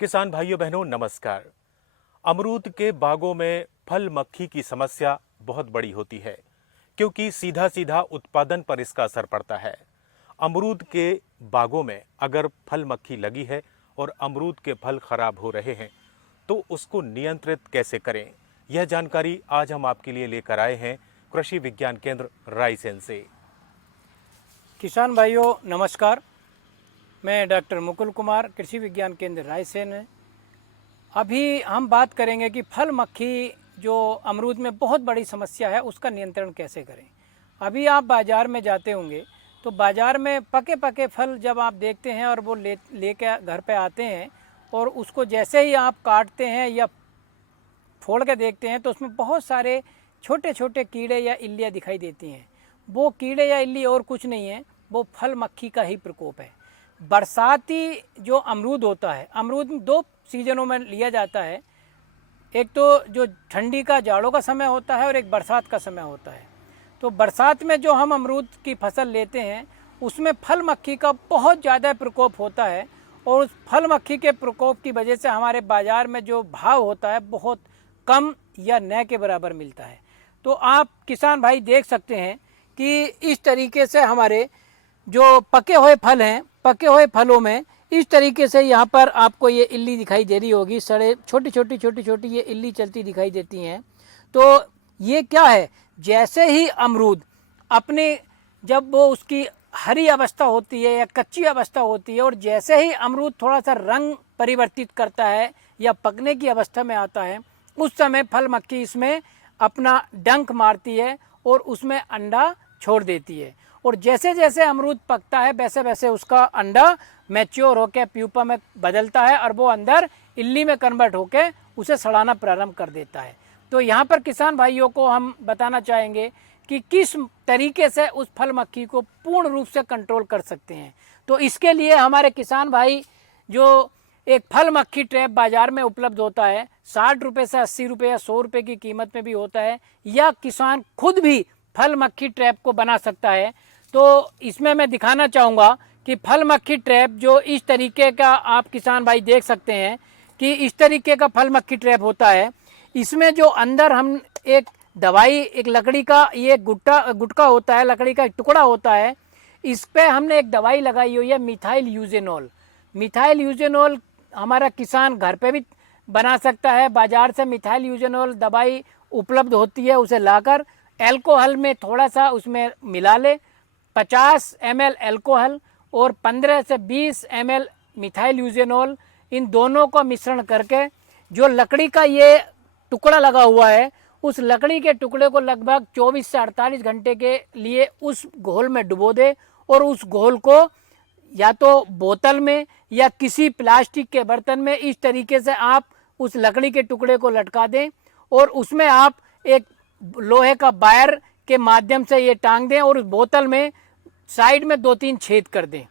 किसान भाइयों बहनों नमस्कार। अमरूद के बागों में फल मक्खी की समस्या बहुत बड़ी होती है क्योंकि सीधा सीधा उत्पादन पर इसका असर पड़ता है। अमरूद के बागों में अगर फल मक्खी लगी है और अमरूद के फल खराब हो रहे हैं तो उसको नियंत्रित कैसे करें, यह जानकारी आज हम आपके लिए लेकर आए हैं कृषि विज्ञान केंद्र रायसेन से। किसान भाइयों नमस्कार, मैं डॉक्टर मुकुल कुमार, कृषि विज्ञान केंद्र रायसेन है। अभी हम बात करेंगे कि फल मक्खी जो अमरूद में बहुत बड़ी समस्या है उसका नियंत्रण कैसे करें। अभी आप बाज़ार में जाते होंगे तो बाज़ार में पके पके फल जब आप देखते हैं और वो लेकर घर पे आते हैं और उसको जैसे ही आप काटते हैं या फोड़ के देखते हैं तो उसमें बहुत सारे छोटे छोटे कीड़े या इल्लियाँ दिखाई देती हैं। वो कीड़े या इल्ली और कुछ नहीं है, वो फल मक्खी का ही प्रकोप है। बरसाती जो अमरूद होता है, अमरूद दो सीजनों में लिया जाता है, एक तो जो ठंडी का जाड़ों का समय होता है और एक बरसात का समय होता है। तो बरसात में जो हम अमरूद की फसल लेते हैं उसमें फल मक्खी का बहुत ज़्यादा प्रकोप होता है और उस फल मक्खी के प्रकोप की वजह से हमारे बाज़ार में जो भाव होता है बहुत कम या न के बराबर मिलता है। तो आप किसान भाई देख सकते हैं कि इस तरीके से हमारे जो पके हुए फल हैं, पके हुए फलों में इस तरीके से यहाँ पर आपको ये इल्ली दिखाई दे रही होगी, सड़े छोटी छोटी ये इल्ली चलती दिखाई देती हैं। तो ये क्या है, जैसे ही अमरूद अपने जब वो उसकी हरी अवस्था होती है या कच्ची अवस्था होती है और जैसे ही अमरूद थोड़ा सा रंग परिवर्तित करता है या पकने की अवस्था में आता है उस समय फल मक्खी इसमें अपना डंक मारती है और उसमें अंडा छोड़ देती है। और जैसे जैसे अमरूद पकता है वैसे वैसे उसका अंडा मैच्योर होकर प्यूपा में बदलता है और वो अंदर इल्ली में कन्वर्ट होकर उसे सड़ाना प्रारंभ कर देता है। तो यहाँ पर किसान भाइयों को हम बताना चाहेंगे कि किस तरीके से उस फल मक्खी को पूर्ण रूप से कंट्रोल कर सकते हैं। तो इसके लिए हमारे किसान भाई जो एक फल मक्खी ट्रैप बाज़ार में उपलब्ध होता है, 60 रुपये से 80 रुपये या 100 रुपये की कीमत में भी होता है, या किसान खुद भी फल मक्खी ट्रैप को बना सकता है। तो इसमें मैं दिखाना चाहूँगा कि फल मक्खी ट्रैप जो इस तरीके का आप किसान भाई देख सकते हैं कि इस तरीके का फल मक्खी ट्रैप होता है। इसमें जो अंदर हम एक दवाई, एक लकड़ी का ये गुटका होता है, लकड़ी का एक टुकड़ा होता है, इस पर हमने एक दवाई लगाई हुई है मिथाइल यूजेनॉल। मिथाइल यूजेनॉल हमारा किसान घर पे भी बना सकता है। बाज़ार से मिथाइल यूजेनॉल दवाई उपलब्ध होती है, उसे लाकर एल्कोहल में थोड़ा सा उसमें मिला ले, 50 ml एल्कोहल और 15 से 20 ml मिथाइल यूजेनॉल, इन दोनों को मिश्रण करके जो लकड़ी का ये टुकड़ा लगा हुआ है उस लकड़ी के टुकड़े को लगभग 24 से 48 घंटे के लिए उस घोल में डुबो दे और उस घोल को या तो बोतल में या किसी प्लास्टिक के बर्तन में इस तरीके से आप उस लकड़ी के टुकड़े को लटका दें और उसमें आप एक लोहे का वायर के माध्यम से ये टांग दें और उस बोतल में साइड में 2-3 छेद कर दें।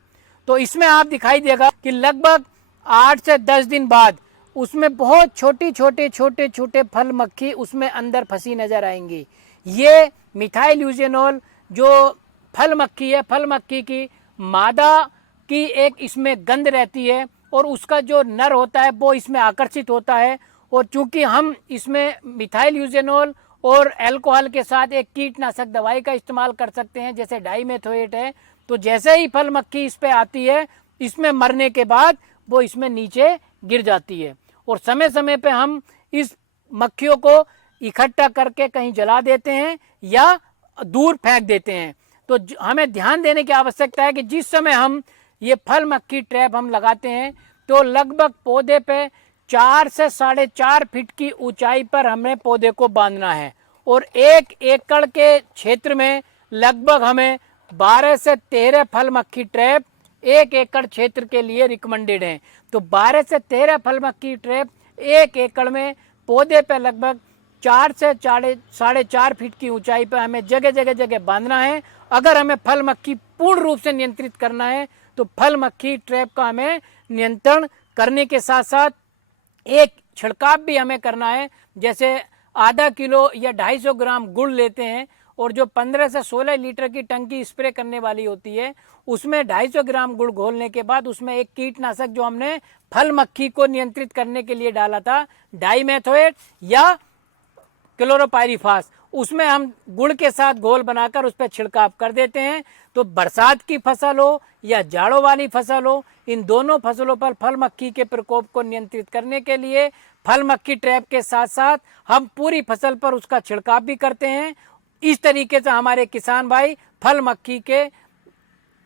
तो इसमें आप दिखाई देगा कि लगभग 8 से 10 दिन बाद उसमें बहुत छोटे फल मक्खी उसमें अंदर फंसी नजर आएंगी। ये मिथाइल यूजेनॉल जो फल मक्खी है, फल मक्खी की मादा की एक इसमें गंध रहती है और उसका जो नर होता है वो इसमें आकर्षित होता है। और चूंकि हम इसमें मिथाइल यूजेनॉल और अल्कोहल के साथ एक कीटनाशक दवाई का इस्तेमाल कर सकते हैं जैसे डाइमेथोएट है, तो जैसे ही फल मक्खी इस पे आती है इसमें मरने के बाद वो इसमें नीचे गिर जाती है और समय समय पे हम इस मक्खियों को इकट्ठा करके कहीं जला देते हैं या दूर फेंक देते हैं। तो हमें ध्यान देने की आवश्यकता है कि जिस समय हम ये फल मक्खी ट्रैप हम लगाते हैं तो लगभग पौधे पे 4 से 4.5 फीट की ऊंचाई पर हमें पौधे को बांधना है और 1 एकड़ के क्षेत्र में लगभग हमें 12 से 13 फल मक्खी ट्रैप 1 एकड़ क्षेत्र के लिए रिकमेंडेड हैं। तो 12 से 13 फल मक्खी ट्रैप 1 एकड़ में पौधे पे लगभग 4 से 4.5 फीट की ऊंचाई पर हमें जगह बांधना है। अगर हमें फल मक्खी पूर्ण रूप से नियंत्रित करना है तो फल मक्खी ट्रैप का हमें नियंत्रण करने के साथ साथ एक छिड़काव भी हमें करना है। जैसे आधा किलो या 250 ग्राम गुड़ लेते हैं और जो 15 से 16 लीटर की टंकी स्प्रे करने वाली होती है उसमें 250 ग्राम गुड़ घोलने के बाद उसमें एक कीटनाशक जो हमने फल मक्खी को नियंत्रित करने के लिए डाला था, डाइमेथोएट या क्लोरोपाइरीफास, उसमें हम गुड़ के साथ घोल बनाकर उस पर छिड़काव कर देते हैं। तो बरसात की फसल हो या जाड़ों वाली फसल हो, इन दोनों फसलों पर फल मक्खी के प्रकोप को नियंत्रित करने के लिए फल मक्खी ट्रैप के साथ साथ हम पूरी फसल पर उसका छिड़काव भी करते हैं। इस तरीके से हमारे किसान भाई फल मक्खी के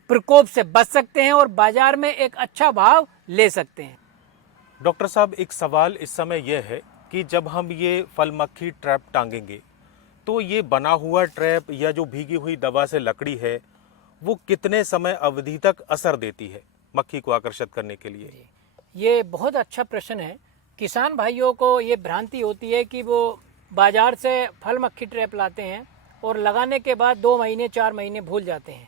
प्रकोप से बच सकते हैं और बाजार में एक अच्छा भाव ले सकते हैं। डॉक्टर साहब, एक सवाल इस समय यह है कि जब हम ये फल मक्खी ट्रैप टांगेंगे तो ये बना हुआ ट्रैप या जो भीगी हुई दवा से लकड़ी है वो कितने समय अवधि तक असर देती है मक्खी को आकर्षित करने के लिए? ये बहुत अच्छा प्रश्न है। किसान भाइयों को ये भ्रांति होती है कि वो बाजार से फल मक्खी ट्रैप लाते हैं और लगाने के बाद 2 महीने 4 महीने भूल जाते हैं।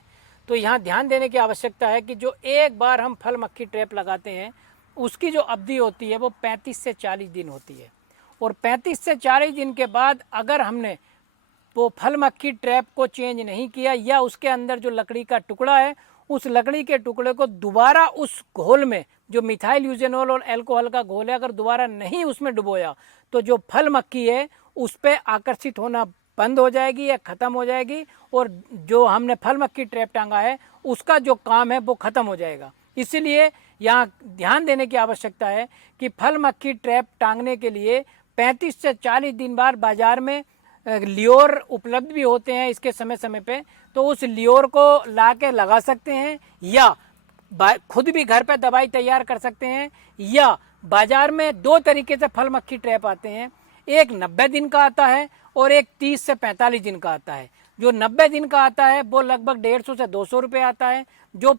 तो यहाँ ध्यान देने की आवश्यकता है कि जो एक बार हम फल मक्खी ट्रैप लगाते हैं उसकी जो अवधि होती है वो 35 से 40 दिन होती है। और 35 से 40 दिन के बाद अगर हमने वो फल मक्खी ट्रैप को चेंज नहीं किया या उसके अंदर जो लकड़ी का टुकड़ा है उस लकड़ी के टुकड़े को दोबारा उस घोल में, जो मिथाइल यूजेनॉल और अल्कोहल का घोल है, अगर दोबारा नहीं उसमें डुबोया तो जो फल मक्खी है उस पर आकर्षित होना बंद हो जाएगी या ख़त्म हो जाएगी और जो हमने फल मक्खी ट्रैप टांगा है उसका जो काम है वो ख़त्म हो जाएगा। इसलिए यहाँ ध्यान देने की आवश्यकता है कि फल मक्खी ट्रैप टांगने के लिए 35 से 40 दिन बाद बाजार में लियोर उपलब्ध भी होते हैं इसके समय समय पे, तो उस लियोर को ला के लगा सकते हैं या खुद भी घर पे दवाई तैयार कर सकते हैं। या बाजार में 2 तरीके से फल मक्खी ट्रैप आते हैं, एक 90 दिन का आता है और एक 30 से 45 दिन का आता है। जो 90 दिन का आता है वो लगभग 150 से 200 रुपये आता है, जो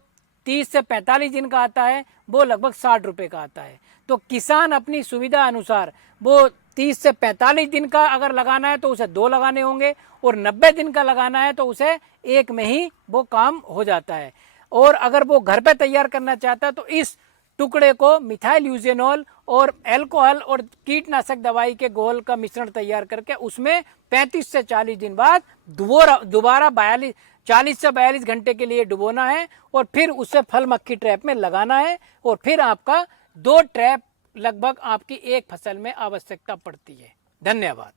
30 से 45 दिन का आता है वो लगभग 60 रुपये का आता है। तो किसान अपनी सुविधा अनुसार वो 30 से 45 दिन का अगर लगाना है तो उसे 2 लगाने होंगे और 90 दिन का लगाना है तो उसे 1 में ही वो काम हो जाता है। और अगर वो घर पे तैयार करना चाहता है तो इस टुकड़े को मिथाइल यूजेनॉल और अल्कोहल और कीटनाशक दवाई के घोल का मिश्रण तैयार करके उसमें 35 से 40 दिन बाद दोबारा 40 से 42 घंटे के लिए डुबोना है और फिर उसे फल मक्खी ट्रैप में लगाना है और फिर आपका 2 ट्रैप लगभग आपकी एक फसल में आवश्यकता पड़ती है। धन्यवाद।